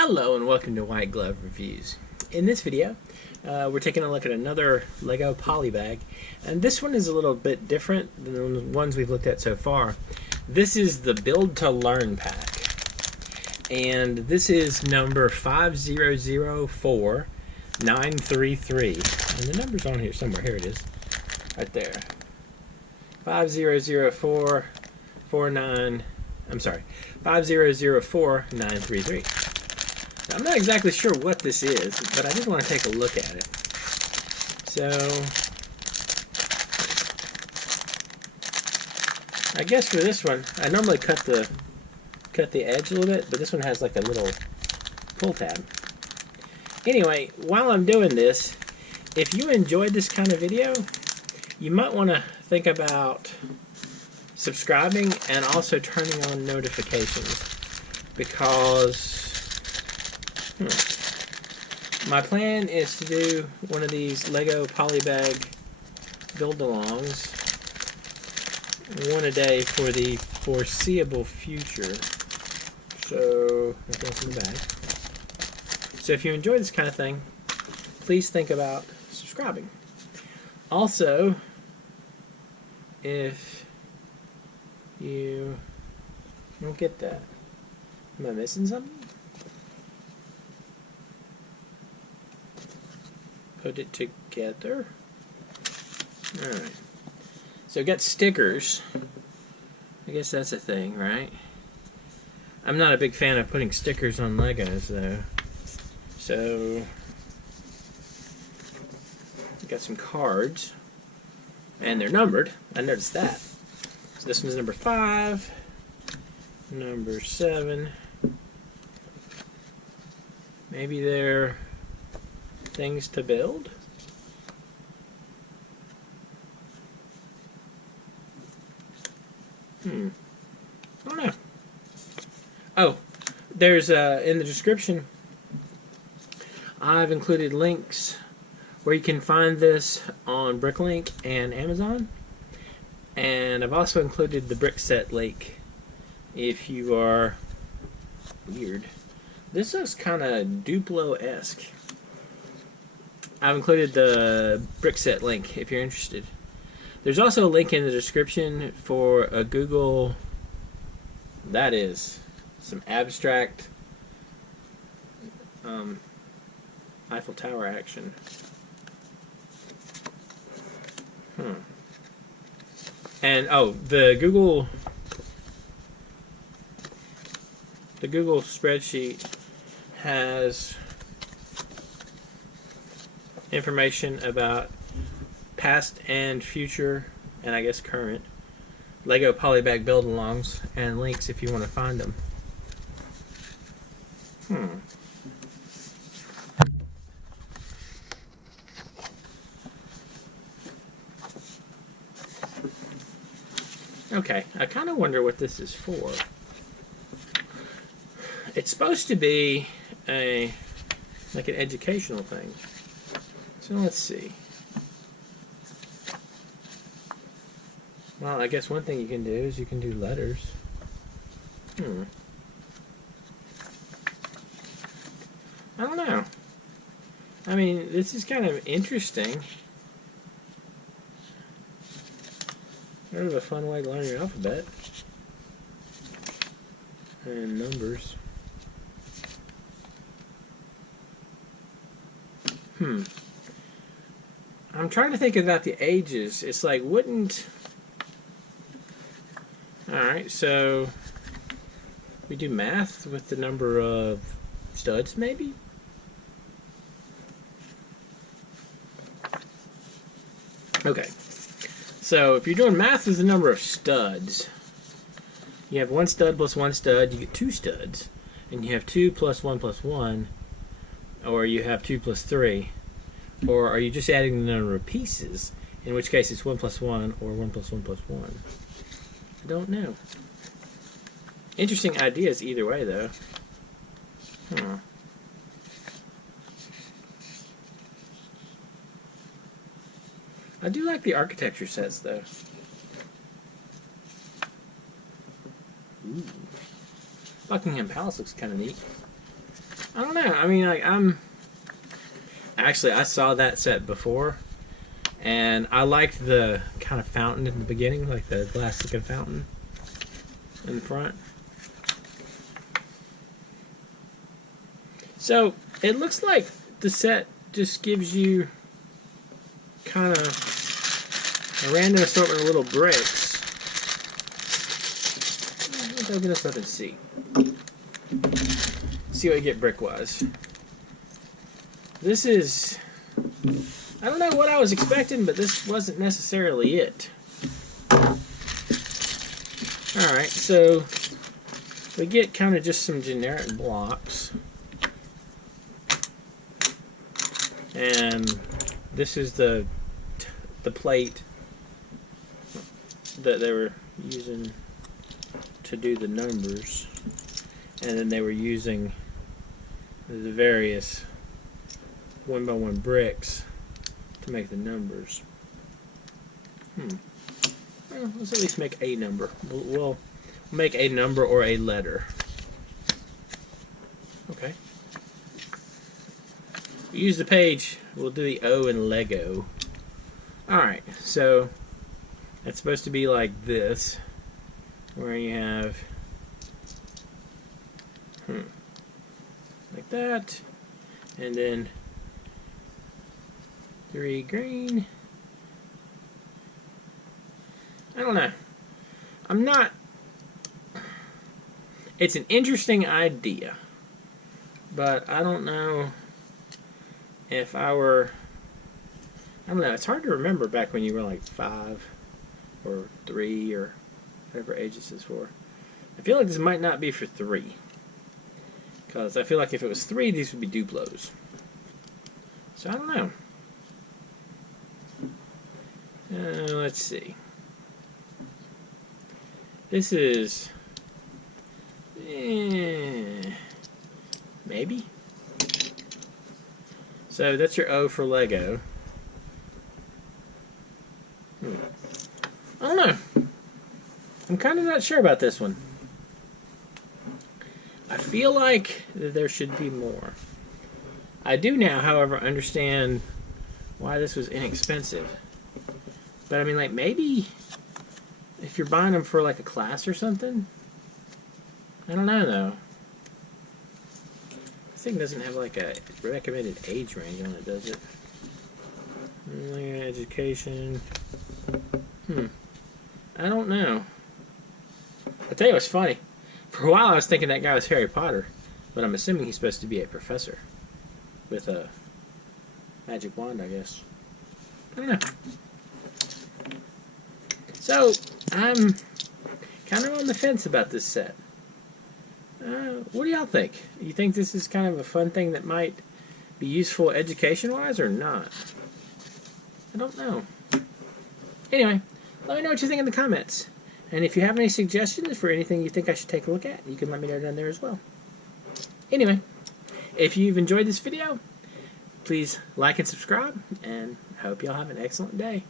Hello and welcome to White Glove Reviews. In this video, we're taking a look at another Lego Polybag, and this one is a little bit different than the ones we've looked at so far. This is the Build to Learn pack, and this is number 5004933, and the number's on here somewhere. Here it is, right there. 5004933. 5004933. I'm not exactly sure what this is, but I did want to take a look at it. So, I guess for this one, I normally cut the edge a little bit, but this one has like a little pull tab. Anyway, while I'm doing this, if you enjoyed this kind of video, you might want to think about subscribing and also turning on notifications, because my plan is to do one of these Lego Polybag build-alongs, one a day for the foreseeable future. So, nothing's in the bag. So if you enjoy this kind of thing, please think about subscribing. Also, if you don't get that, am I missing something? Put it together. Alright. So I got stickers. I guess that's a thing, right? I'm not a big fan of putting stickers on Legos, though. So got some cards, and they're numbered. I noticed that. So this one's number 5, number 7. Maybe they're things to build. I don't know. Oh, there's in the description, I've included links where you can find this on Bricklink and Amazon, and I've also included the brick set link if you are weird. This is kind of Duplo-esque. I've included the brick set link if you're interested. There's also a link in the description for a Google, that is, some abstract Eiffel Tower action. And oh, the Google spreadsheet has information about past and future, and I guess current, Lego Polybag build-alongs, and links if you want to find them. Okay, I kind of wonder what this is for. It's supposed to be like an educational thing. So let's see. Well, I guess one thing you can do is you can do letters. I don't know. I mean, this is kind of interesting. Sort of a fun way to learn your alphabet. And numbers. I'm trying to think about the ages. It's like, wouldn't... Alright, so we do math with the number of studs, maybe? Okay. So if you're doing math with the number of studs, you have 1 stud plus 1 stud, you get 2 studs. And you have 2 plus 1 plus 1, or you have 2 plus 3. Or are you just adding the number of pieces, in which case it's 1 plus 1 or 1 plus 1 plus 1. I don't know. Interesting ideas either way, though. I do like the architecture sets, though. Ooh. Buckingham Palace looks kind of neat. I don't know. I mean, like, actually, I saw that set before, and I liked the kind of fountain in the beginning, like the glass-looking fountain in front. So it looks like the set just gives you kind of a random assortment of little bricks. Let's open this up and see. See what you get brick-wise. This is... I don't know what I was expecting, but this wasn't necessarily it. Alright, so we get kind of just some generic blocks. And this is the plate that they were using to do the numbers. And then they were using the various 1x1 bricks to make the numbers. Well, let's at least make a number. We'll make a number or a letter. Okay. Use the page. We'll do the O in Lego. Alright, so it's supposed to be like this, where you have like that, and then 3 green. I don't know. I'm not... It's an interesting idea, but I don't know if I were... I don't know. It's hard to remember back when you were like 5 or 3 or whatever age this is for. I feel like this might not be for 3. Because I feel like if it was 3, these would be Duplos. So I don't know. Let's see. This is... maybe? So that's your O for Lego. I don't know. I'm kind of not sure about this one. I feel like there should be more. I do now, however, understand why this was inexpensive. But I mean, like, maybe if you're buying them for like a class or something. I don't know though. This thing doesn't have like a recommended age range on it, does it? Education. I don't know. I'll tell you what's funny. For a while I was thinking that guy was Harry Potter, but I'm assuming he's supposed to be a professor with a magic wand, I guess. I don't know. So, I'm kind of on the fence about this set. What do y'all think? You think this is kind of a fun thing that might be useful education-wise or not? I don't know. Anyway, let me know what you think in the comments. And if you have any suggestions for anything you think I should take a look at, you can let me know down there as well. Anyway, if you've enjoyed this video, please like and subscribe, and I hope y'all have an excellent day.